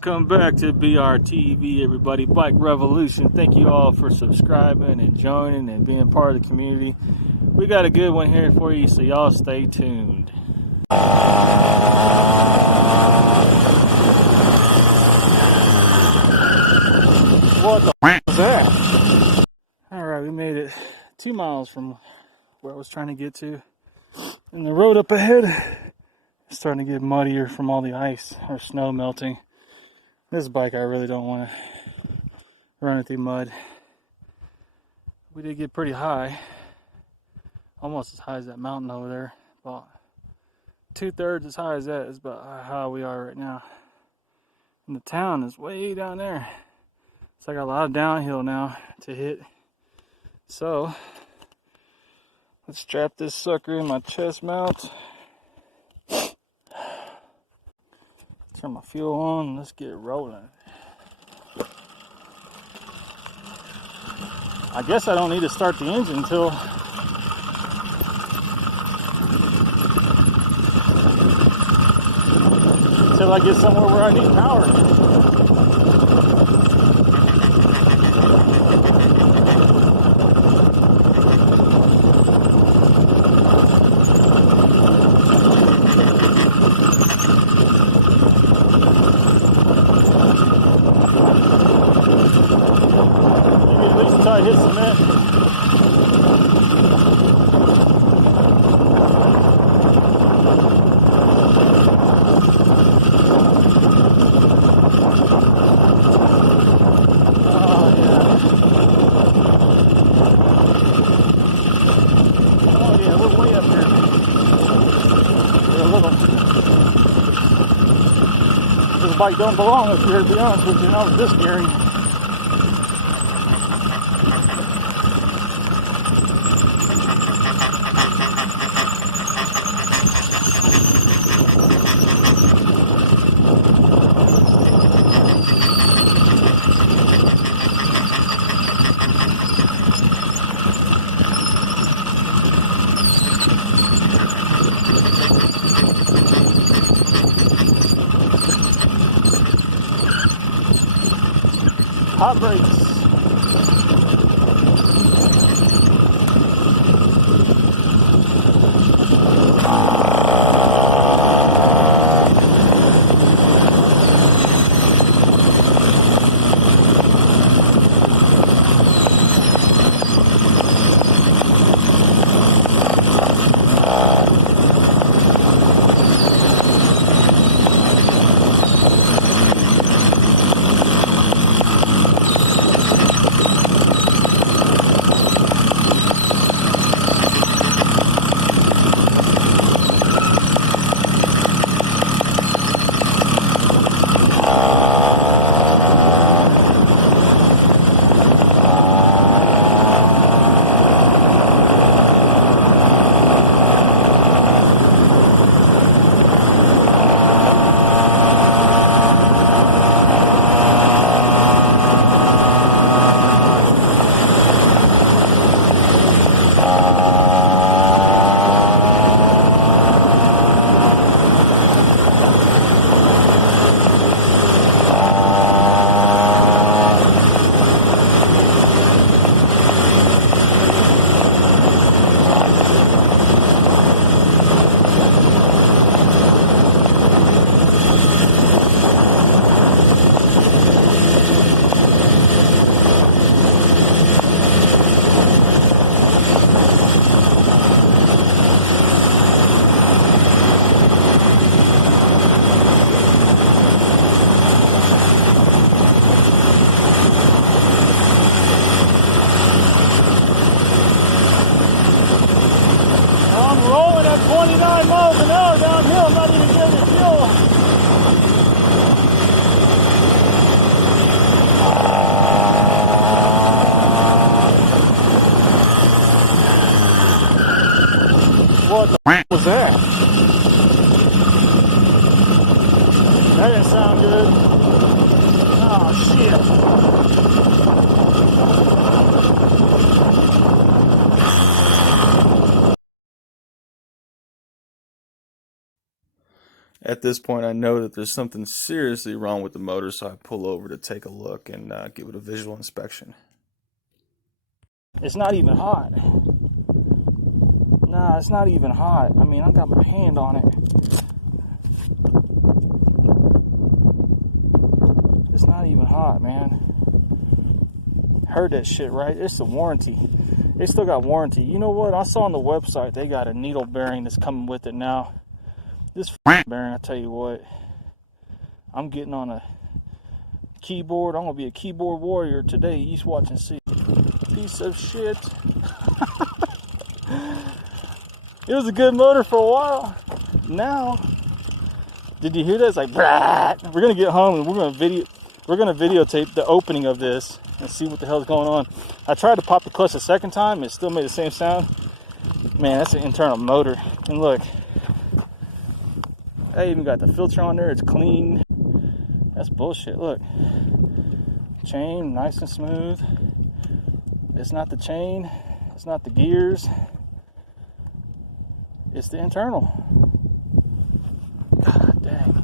Welcome back to BRTV, everybody. Bike Revolution. Thank you all for subscribing and joining and being part of the community. We got a good one here for you, so y'all stay tuned. What the f was that? Alright, we made it 2 miles from where I was trying to get to. And the road up ahead is starting to get muddier from all the ice or snow melting. This bike, I really don't want to run it through mud. We did get pretty high, almost as high as that mountain over there. About 2/3 as high as that is about how high we are right now. And the town is way down there. So I got a lot of downhill now to hit. So let's strap this sucker in my chest mount. Turn my fuel on and let's get rolling. I guess I don't need to start the engine until I get somewhere where I need power. I hit cement. Oh yeah, we're way up here. We're a little. This bike don't belong up here, to be honest with you. Not with this gearing. Hot brakes. Rolling at 29 miles an hour downhill, I'm not even getting fuel. What the f was that? That didn't sound good. Oh shit. At this point, I know that there's something seriously wrong with the motor, so I pull over to take a look and give it a visual inspection. It's not even hot. Nah, it's not even hot. I mean, I got my hand on it. It's not even hot, man. Heard that shit, right? It's a warranty. They still got warranty. You know what? I saw on the website they got a needle bearing that's coming with it now. This bearing, I tell you what, I'm getting on a keyboard. I'm gonna be a keyboard warrior today. You just watch and see. Piece of shit. It was a good motor for a while. Now, did you hear that? It's like, brat. We're gonna get home and we're gonna videotape the opening of this and see what the hell's going on. I tried to pop the clutch a second time. It still made the same sound. Man, that's an internal motor. And look, I even got the filter on there. It's clean. That's bullshit. Look, chain nice and smooth. It's not the chain. It's not the gears. It's the internal. God dang.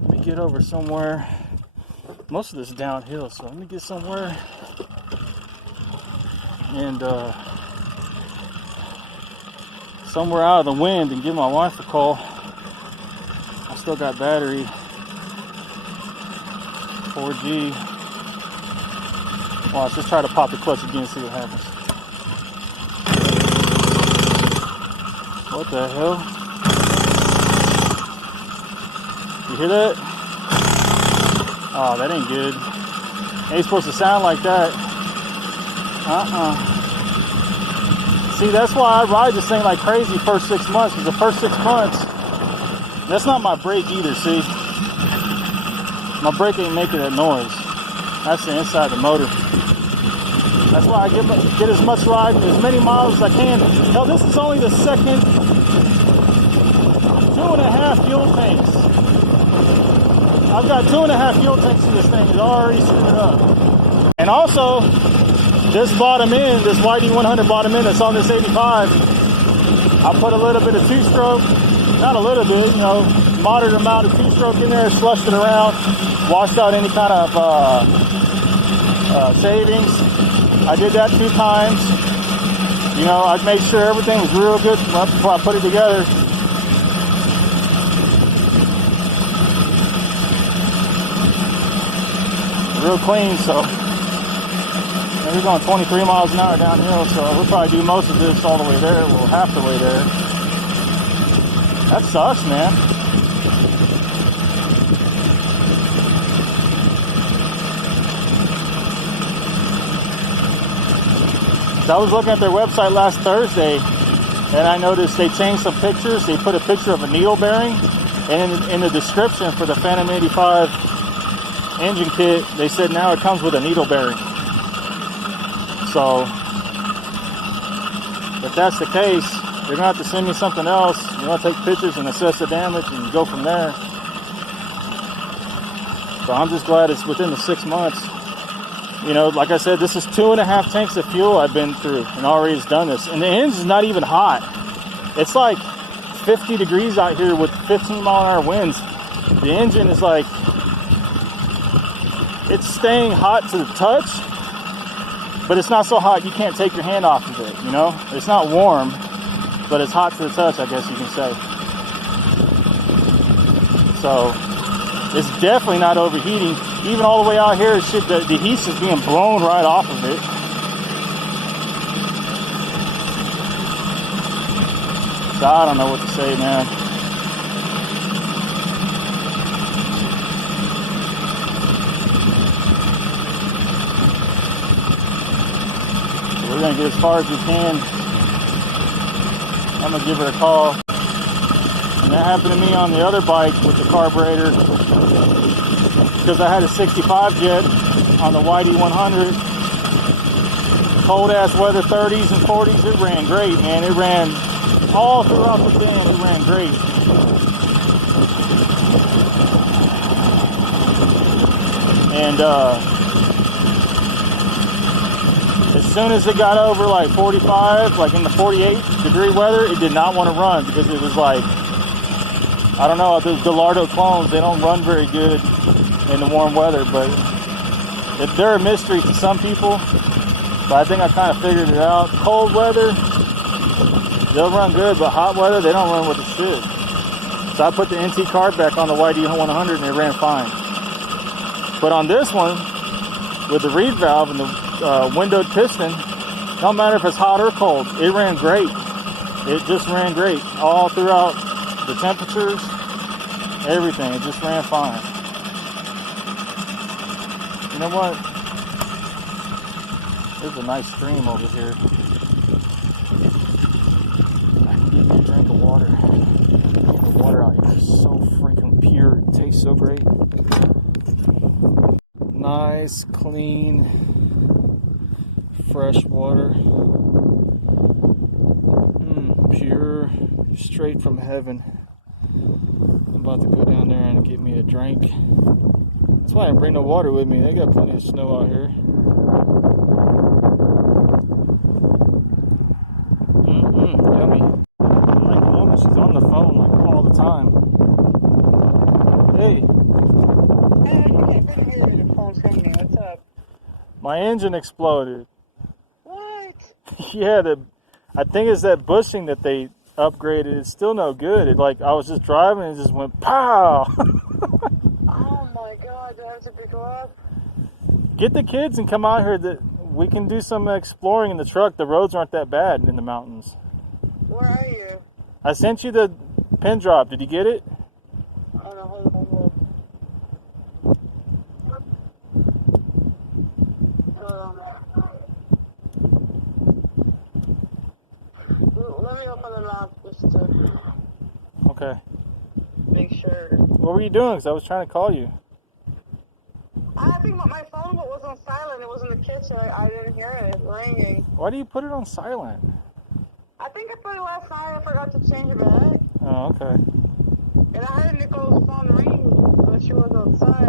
Let me get over somewhere. Most of this is downhill, so let me get somewhere and somewhere out of the wind and give my wife a call. I still got battery. 4G. Watch, let's try to pop the clutch again and see what happens. What the hell? You hear that? Oh, that ain't good. Ain't supposed to sound like that. See, that's why I ride this thing like crazy first 6 months, because the first 6 months, that's not my brake either, see? My brake ain't making that noise. That's the inside of the motor. That's why I get as much ride, as many miles as I can. Hell, this is only the second 2.5 fuel tanks. I've got 2.5 fuel tanks in this thing. It's already screwed up. And also, this bottom end, this YD100 bottom end that's on this 85, I put a little bit of two-stroke, not a little bit, moderate amount of two-stroke in there, slushed it around, washed out any kind of savings. I did that 2 times. I made sure everything was real good before I put it together. Real clean, so we're going 23 miles an hour downhill, so we'll probably do most of this all the way there, well, half the way there. That sucks, man. So I was looking at their website last Thursday, and I noticed they changed some pictures. They put a picture of a needle bearing, and in the description for the Phantom 85 engine kit, they said now it comes with a needle bearing. So if that's the case, they're gonna have to send me something else. You're gonna take pictures and assess the damage and go from there. So I'm just glad it's within the 6 months. Like I said, this is 2.5 tanks of fuel I've been through and already has done this. And the engine's not even hot. It's like 50 degrees out here with 15-mile-an-hour winds. The engine is like, it's staying hot to the touch, but it's not so hot you can't take your hand off of it, It's not warm, but it's hot to the touch, I guess you can say. So, it's definitely not overheating. Even all the way out here, the heat's just being blown right off of it. So I don't know what to say, man. We're gonna get as far as we can. I'm gonna give her a call. And that happened to me on the other bike with the carburetor, because I had a 65 jet on the YD100. Cold ass weather, 30s and 40s, it ran great, man. It ran all throughout the bend, it ran great. And as soon as it got over like 45, like in the 48 degree weather, it did not want to run, because it was like, I I don't know, the Gallardo clones, they don't run very good in the warm weather, but they're a mystery to some people. But I think I kind of figured it out. Cold weather, they'll run good, but hot weather, they don't run with it should. So I put the NT carb back on the YD100 and it ran fine. But on this one, with the reed valve and the windowed piston, no matter if it's hot or cold, it ran great. It just ran great all throughout the temperatures, everything. It just ran fine. You know what? There's a nice stream over here. I can give you a drink of water. The water out here is so freaking pure. It tastes so great. Nice, clean, fresh water. Pure, straight from heaven. I'm about to go down there and get me a drink. That's why I didn't bring no water with me. They got plenty of snow out here. Yummy. Like Mama, she's on the phone like all the time. Hey. What's up? My engine exploded. What? Yeah, I think it's that bushing that they upgraded. It's still no good. It like I was just driving and it just went pow. Oh my God! Do I have to pick her up? Get the kids and come out here. That we can do some exploring in the truck. The roads aren't that bad in the mountains. Where are you? I sent you the pin drop. Did you get it? I don't know. Hold on. Let me open the map just to Okay. make sure. What were you doing? Because I was trying to call you. I think my phone was on silent. It was in the kitchen. I didn't hear it ringing. Why do you put it on silent? I think I put it last night. I forgot to change it back. Oh, okay. And I heard Nicole's phone ring, but she was outside.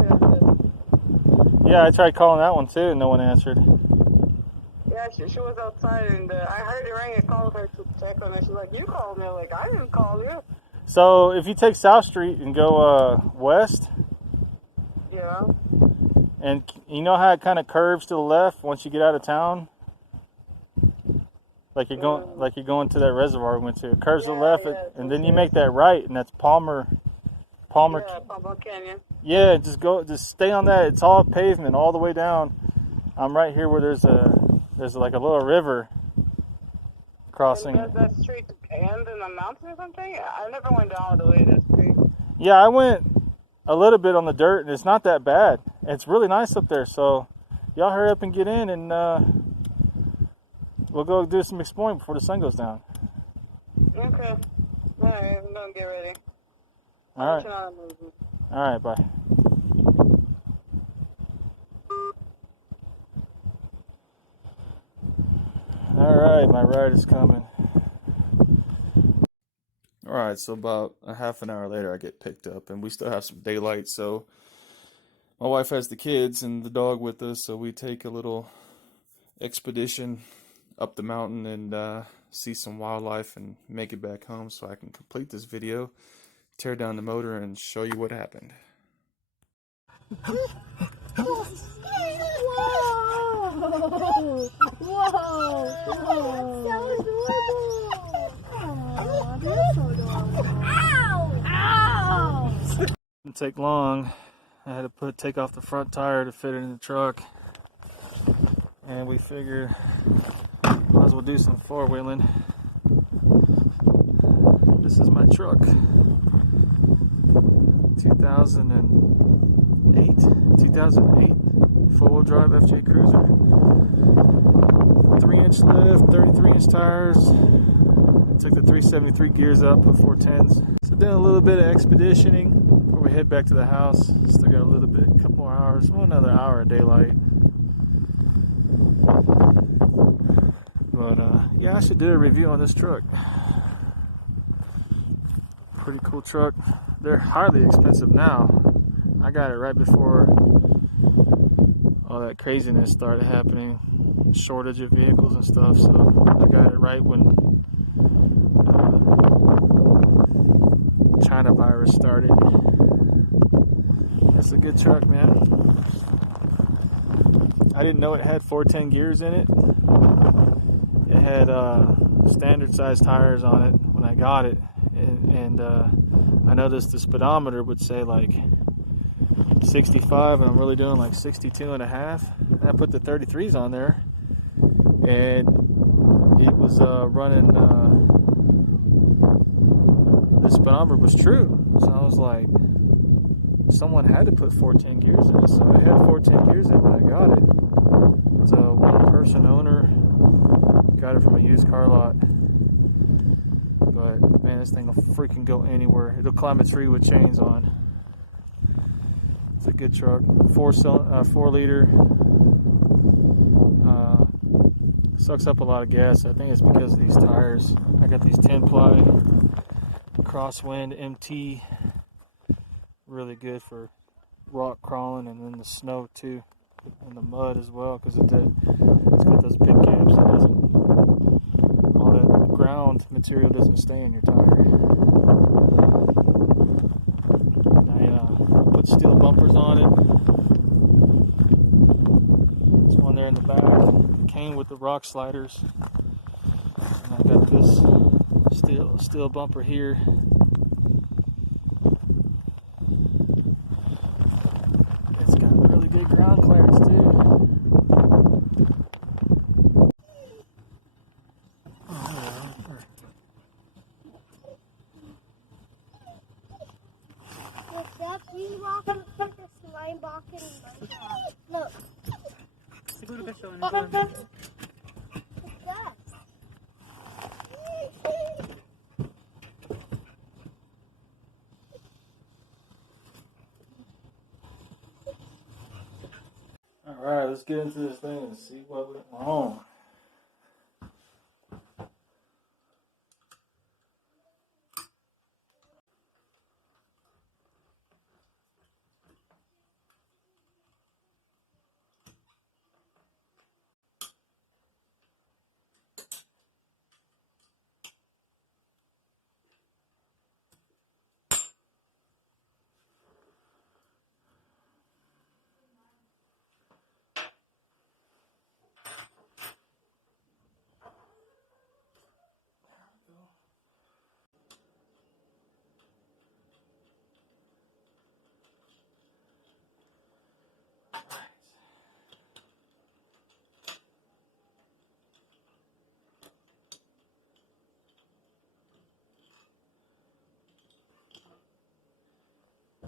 Yeah, I tried calling that one too, and no one answered. Yeah, she was outside, and I heard it ring. I called her to check on her. She's like, "You called me." I'm like, "I didn't call you." So if you take South Street and go west, Yeah. and you know how it kind of curves to the left once you get out of town, like you're going to that reservoir we went to. It curves to the left, and then you make that right, and that's Palmer. Yeah, Palmer Canyon. Yeah, just stay on that. It's all pavement all the way down. I'm right here where there's like a little river crossing. And does that street end in a mountain or something? I never went down all the way to the street. Yeah, I went a little bit on the dirt, and it's not that bad. It's really nice up there. So y'all hurry up and get in, and we'll go do some exploring before the sun goes down. Okay. All right, I'm gonna get ready. All right. All right, bye. All right, my ride is coming. All right, so about a half an hour later, I get picked up, and we still have some daylight. So my wife has the kids and the dog with us, so we take a little expedition up the mountain and see some wildlife and make it back home so I can complete this video, tear down the motor, and show you what happened. Whoa! Whoa! Ow! Ow! Didn't take long. I had to take off the front tire to fit it in the truck, and we figured might as well do some four-wheeling. This is my truck, 2008 four-wheel drive FJ Cruiser, 3-inch lift, 33-inch tires. Took the 373 gears up, put 410s. So doing a little bit of expeditioning before we head back to the house. Still got a little bit, a couple more hours, well, another hour of daylight. But yeah, I should do a review on this truck. Pretty cool truck. They're highly expensive now. I got it right before all that craziness started happening, shortage of vehicles and stuff. So I got it right when China coronavirus started. It's a good truck, man. I didn't know it had 410 gears in it. It had standard size tires on it when I got it, and I noticed the speedometer would say like 65, and I'm really doing like 62 and a half. And I put the 33s on there, and it was running. The speedometer was true, so I was like, someone had to put 410 gears in it. So I had 410 gears in it when I got it. It's a one-person owner. Got it from a used car lot. But man, this thing will freaking go anywhere. It'll climb a tree with chains on. It's a good truck. 4 liter. Sucks up a lot of gas. I think it's because of these tires. I got these 10-ply crosswind MT. Really good for rock crawling and then the snow too, and the mud as well, because it's got those big gaps. All that ground material doesn't stay in your tire. I put steel bumpers on it. There's one there in the back. It came with the rock sliders. And I got this steel bumper here. It's got really good ground clearance too. What's up? You walk and put the slime box in my car. Look. What's that? Alright, let's get into this thing and see what went wrong.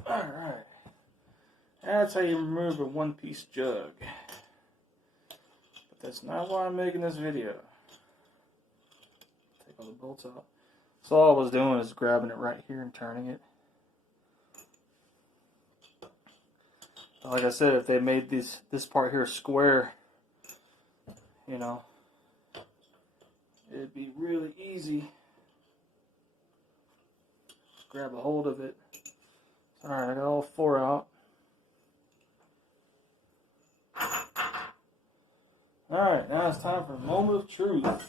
Alright. That's how you remove a one-piece jug. But that's not why I'm making this video. Take all the bolts out. So all I was doing is grabbing it right here and turning it. Like I said, if they made this part here square, you know, it'd be really easy. Grab a hold of it. Alright, I got all 4 out. Alright, now it's time for a moment of truth. Let's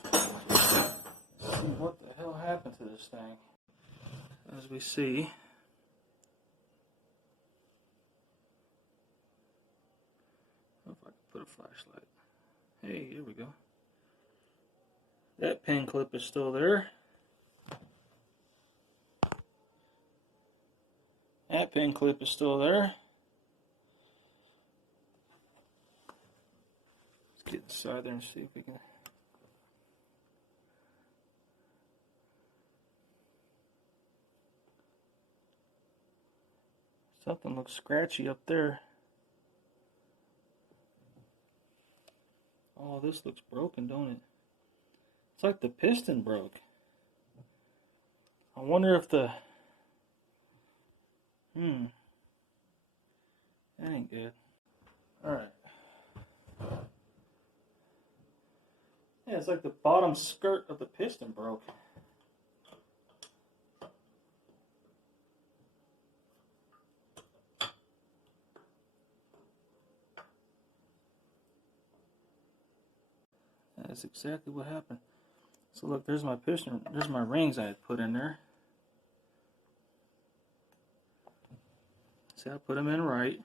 see what the hell happened to this thing. As we see, if I can put a flashlight. Hey, here we go. That pin clip is still there. That pin clip is still there. Let's get inside there and see if we can. Something looks scratchy up there. Oh, this looks broken, don't it? It's like the piston broke. I wonder if the... That ain't good. Alright. Yeah, it's like the bottom skirt of the piston broke. That's exactly what happened. So look, there's my piston, there's my rings I had put in there. See, I put them in right.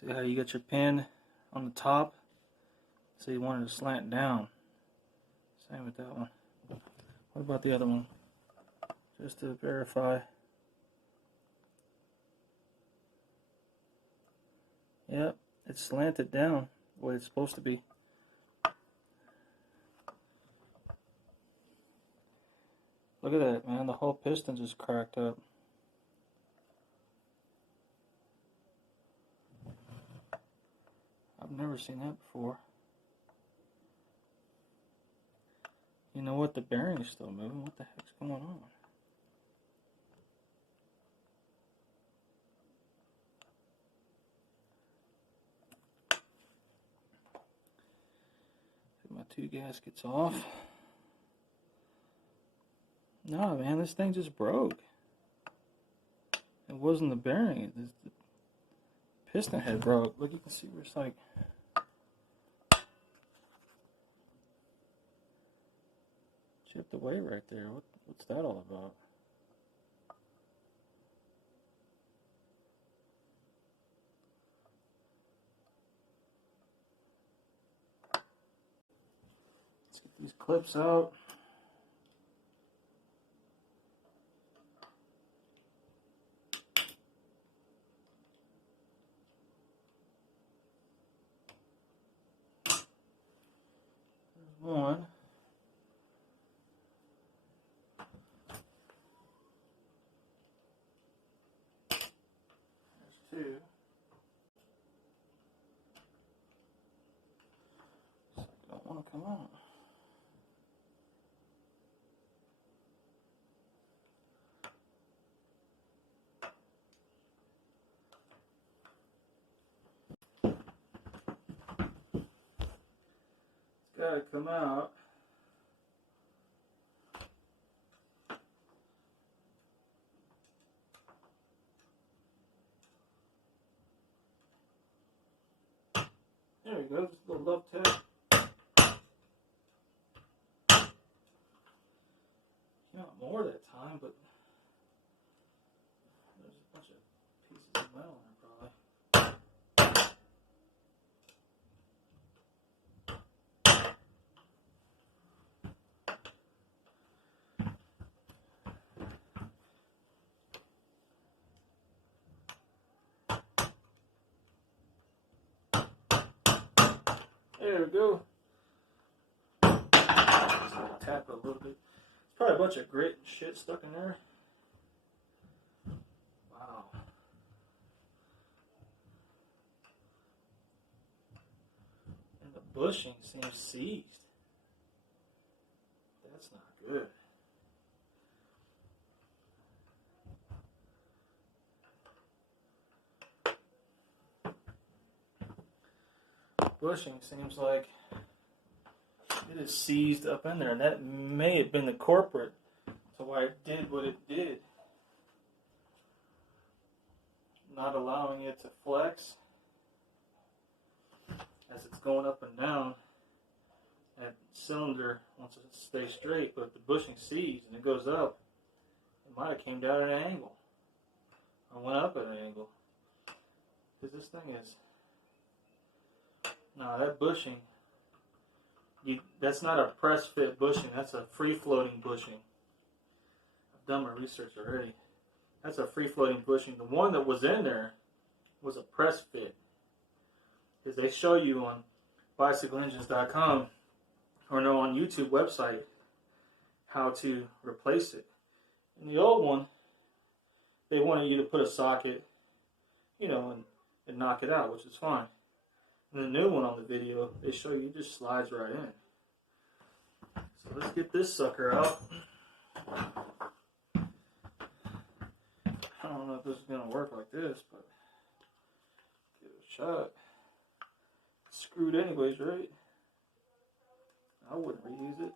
See how you got your pin on the top? So you want it to slant down. Same with that one. What about the other one? Just to verify. Yep, it's slanted down the way it's supposed to be. Look at that, man. The whole piston just cracked up. I've never seen that before. You know what? The bearing's still moving. What the heck's going on? Get my two gaskets off. No, man, this thing just broke. It wasn't the bearing. The piston head broke. Look, you can see where it's like chipped away right there. What's that all about? Let's get these clips out. There's one. Two. Don't want to come out. It's got to come out. There we go, just a little love tap. Not more that time, but there's a bunch of pieces of metal in there probably. There we go. Just tap it a little bit. It's probably a bunch of grit and shit stuck in there. Wow. And the bushing seems seized. That's not good. Bushing seems like it is seized up in there, and that may have been the culprit to why it did what it did. Not allowing it to flex as it's going up and down. That cylinder wants it to stay straight, but if the bushing seized and it goes up, it might have came down at an angle or went up at an angle. Because this thing is... No, that bushing, that's not a press fit bushing, that's a free floating bushing. I've done my research already. That's a free floating bushing. The one that was in there was a press fit. Because they show you on bicycleengines.com or no, on YouTube website how to replace it. In the old one, they wanted you to put a socket, and knock it out, which is fine. In the new one on the video, they show you it just slides right in. So let's get this sucker out. I don't know if this is going to work like this, but give it a shot. It's screwed anyways, right? I wouldn't reuse it.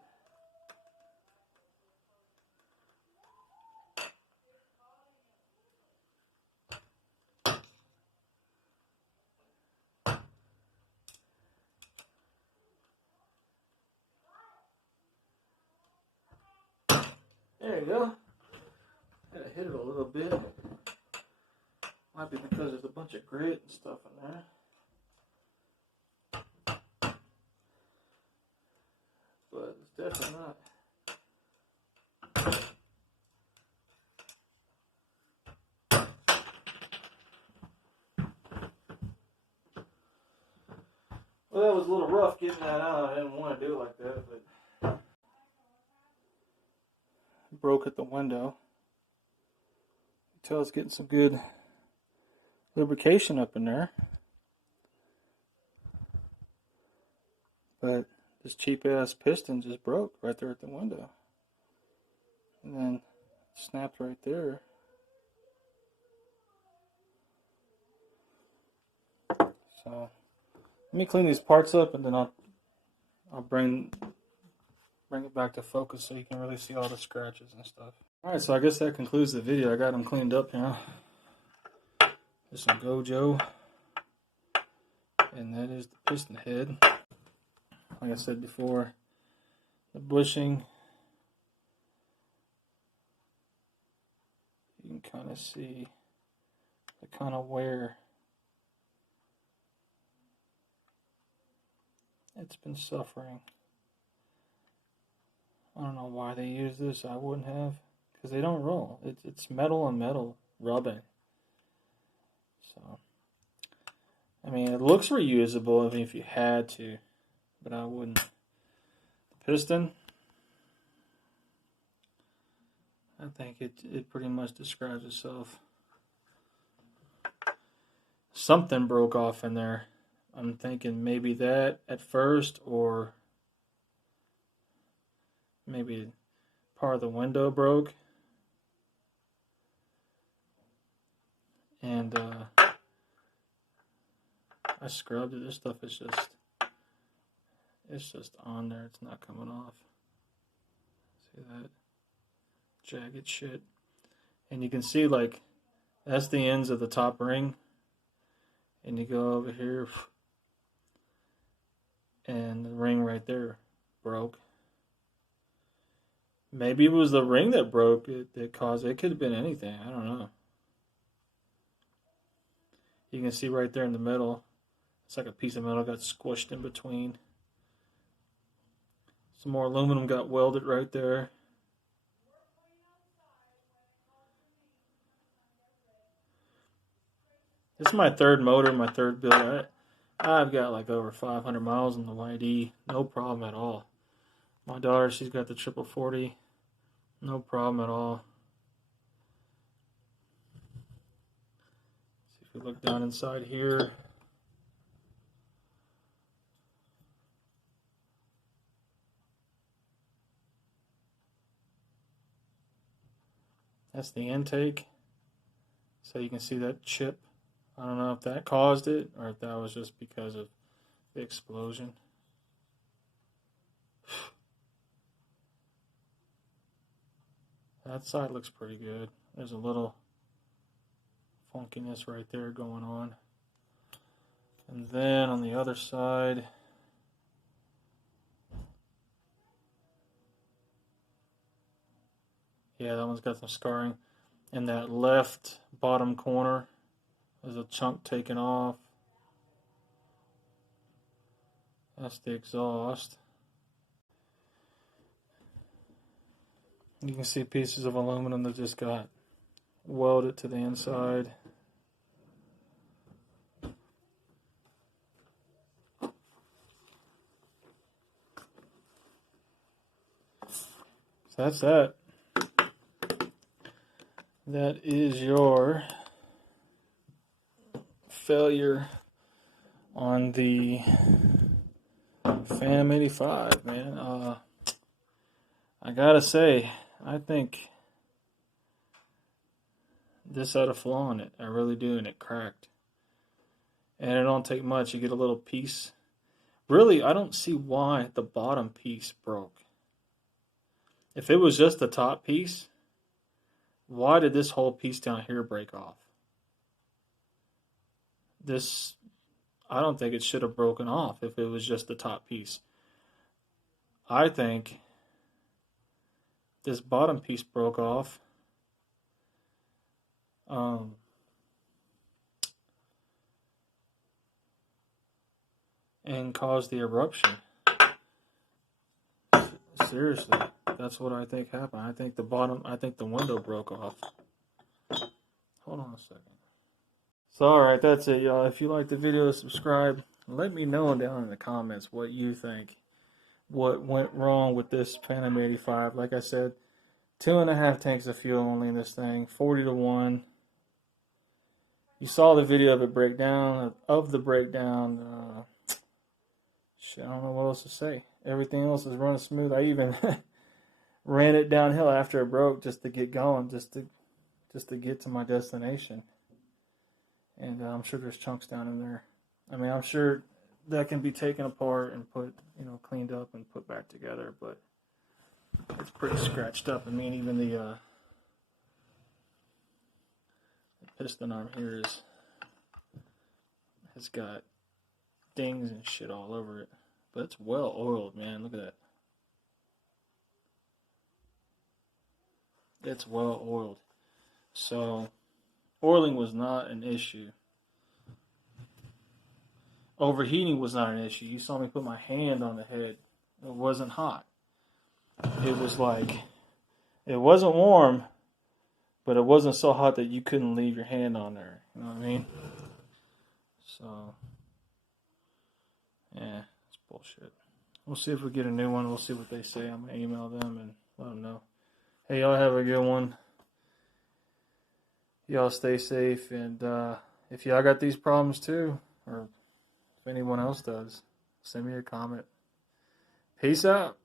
There you go. Had a hit it a little bit. Might be because there's a bunch of grit and stuff in there. But it's definitely not. Well, that was a little rough getting that out. I didn't want to do it like that, but broke at the window. You can tell it's getting some good lubrication up in there. But this cheap ass piston just broke right there at the window. And then snapped right there. So let me clean these parts up and then I'll bring it back to focus so you can really see all the scratches and stuff. Alright, so I guess that concludes the video. I got them cleaned up now. There's some Gojo. And that is the piston head. Like I said before, the bushing, you can kind of see the kind of wear it's been suffering. I don't know why they use this. I wouldn't have, because they don't roll. It's metal on metal rubbing. So, I mean, it looks reusable if you had to, but I wouldn't. The piston, I think it pretty much describes itself. Something broke off in there. I'm thinking maybe that at first, or maybe part of the window broke. And I scrubbed it. This stuff is just on there. It's not coming off. See that? Jagged shit. And you can see, like, that's the ends of the top ring. And you go over here, and the ring right there broke. Maybe it was the ring that broke that caused it. It could have been anything. I don't know. You can see right there in the middle, it's like a piece of metal got squished in between. Some more aluminum got welded right there. This is my third motor, my third build. I've got like over 500 miles on the YD. No problem at all. My daughter, she's got the 4040. No problem at all. See if we look down inside here. That's the intake. So you can see that chip. I don't know if that caused it or if that was just because of the explosion. That side looks pretty good. There's a little funkiness right there going on. And then on the other side, yeah, that one's got some scarring. In that left bottom corner, there's a chunk taken off. That's the exhaust. You can see pieces of aluminum that just got welded to the inside. So that's that. That is your failure on the Fam 85, man. I gotta say, I think this had a flaw in it. I really do, and it cracked. And it don't take much. You get a little piece. Really, I don't see why the bottom piece broke. If it was just the top piece, why did this whole piece down here break off? This, I don't think it should have broken off if it was just the top piece. I think this bottom piece broke off and caused the eruption. Seriously, that's what I think happened. I think the window broke off. Hold on a second. So, alright, that's it, y'all. If you like the video, subscribe. Let me know down in the comments what you think. What went wrong with this Phantom 85. Like I said, 2.5 tanks of fuel only in this thing. 40 to 1. You saw the video of it breakdown. Shit, I don't know what else to say. Everything else is running smooth. I even ran it downhill after it broke just to get going, just to get to my destination. And I'm sure there's chunks down in there. I mean, I'm sure that can be taken apart and put, cleaned up and put back together, but it's pretty scratched up. I mean, even the piston arm here has got dings and shit all over it. But it's well oiled, man. Look at that. It's well oiled. So, oiling was not an issue. Overheating was not an issue. You saw me put my hand on the head. It wasn't hot. It was like, it wasn't warm, but it wasn't so hot that you couldn't leave your hand on there. You know what I mean? So, yeah, it's bullshit. We'll see if we get a new one. We'll see what they say. I'm going to email them and let them know. Hey, y'all have a good one. Y'all stay safe. And if y'all got these problems too, or if anyone else does, send me a comment. Peace out.